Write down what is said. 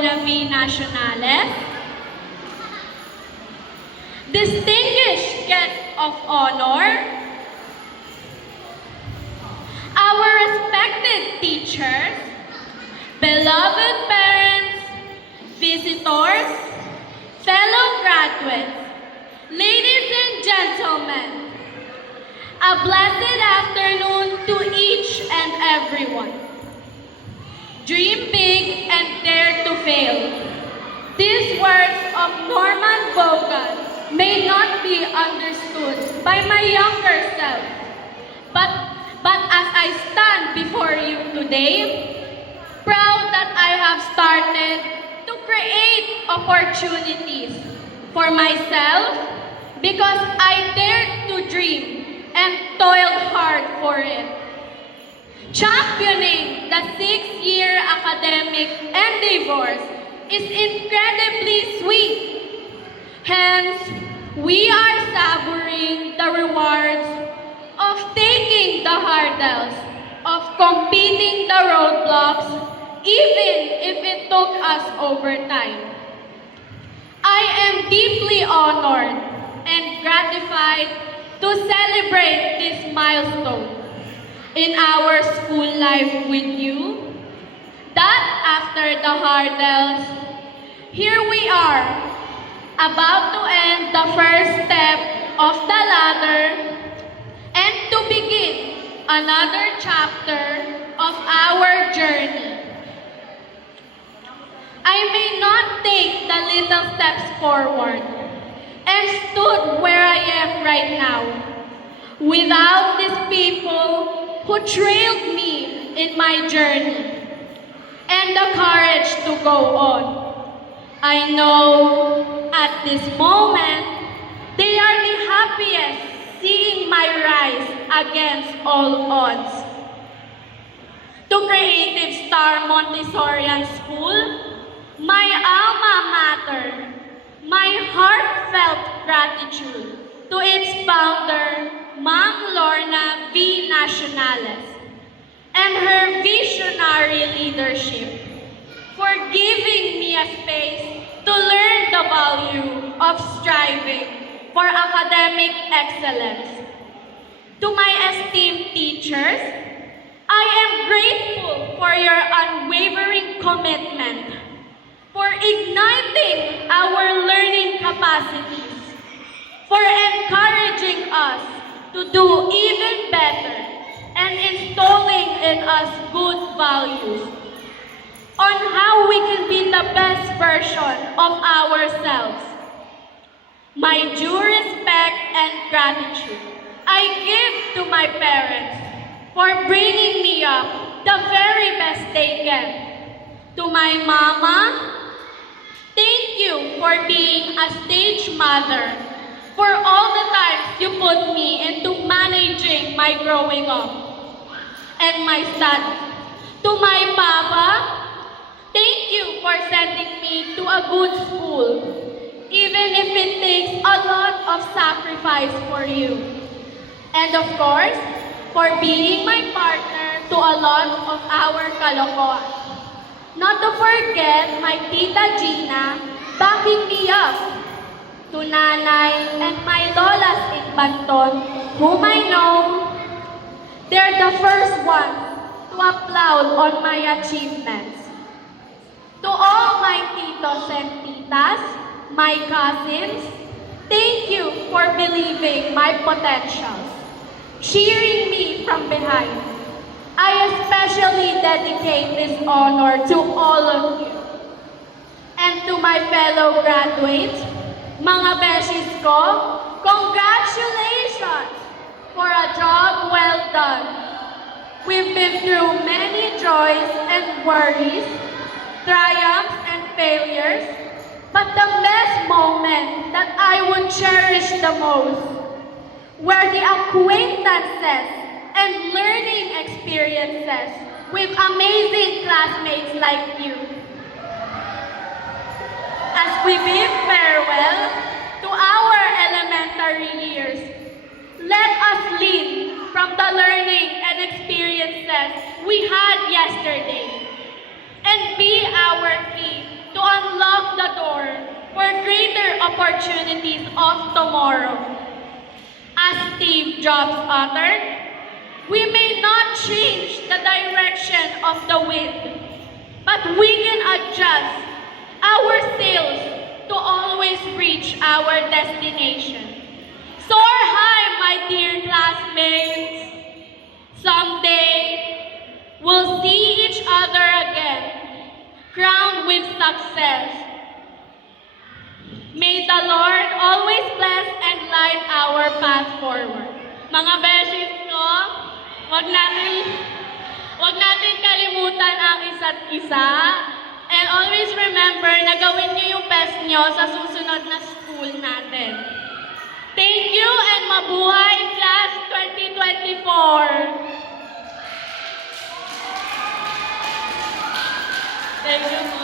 Lorna V. Nacionales, distinguished guests of honor, our respected teachers, beloved parents, visitors, fellow graduates, ladies and gentlemen, a blessed afternoon to each and everyone. Dream big and dare to fail. These words of Norman Bogan may not be understood by my younger self, but as I stand before you today, proud that I have started to create opportunities for myself because I dared to dream and toiled hard for it. Championing the 6-year academic endeavors is incredibly sweet. Hence, we are savoring the rewards of taking the hurdles, of completing the roadblocks, even if it took us over time. I am deeply honored and gratified to celebrate this milestone in our school life with you, that after the hurdles, here we are, about to end the first step of the ladder and to begin another chapter of our journey. I may not take the little steps forward and stood where I am right now without these people who trailed me in my journey and the courage to go on. I know at this moment they are the happiest seeing my rise against all odds. To Creative Star Montessorian School, my alma mater, my heartfelt gratitude to its founder, Ma'am Lorna V. Nacionales, and her visionary leadership for giving me a space to learn the value of striving for academic excellence. To my esteemed teachers, I am grateful for your unwavering commitment, for igniting our learning capacities, for encouraging us to do even better, and installing in us good values on how we can be the best version of ourselves. My due respect and gratitude I give to my parents for bringing me up the very best they can. To my mama, thank you for being a stage mother, for all the times you put me into managing my growing up and my studies. To my papa, thank you for sending me to a good school, even if it takes a lot of sacrifice for you. And of course, for being my partner to a lot of our kalokohan. Not to forget my Tita Gina backing me up. To Nanay and my lolas in Banton, whom I know, they're the first ones to applaud on my achievements. To all my titos and titas, my cousins, thank you for believing my potentials, cheering me from behind. I especially dedicate this honor to all of you. And to my fellow graduates, mga beshies ko, congratulations for a job well done. We've been through many joys and worries, triumphs and failures, but the best moment that I would cherish the most were the acquaintances and learning experiences with amazing classmates like you. As we bid farewell to our elementary years, let us lean from the learning and experiences we had yesterday and be our key to unlock the door for greater opportunities of tomorrow. As Steve Jobs uttered, we may not change the direction of the wind, but we can adjust our sails to always reach our destination. Soar high, my dear classmates. Someday, we'll see each other again, crowned with success. May the Lord always bless and light our path forward. Mga beshies ko, wag natin kalimutan ang isa't isa. And always remember na gawin niyo yung best niyo sa susunod na school natin. Thank you and mabuhay Class 2024! Thank you.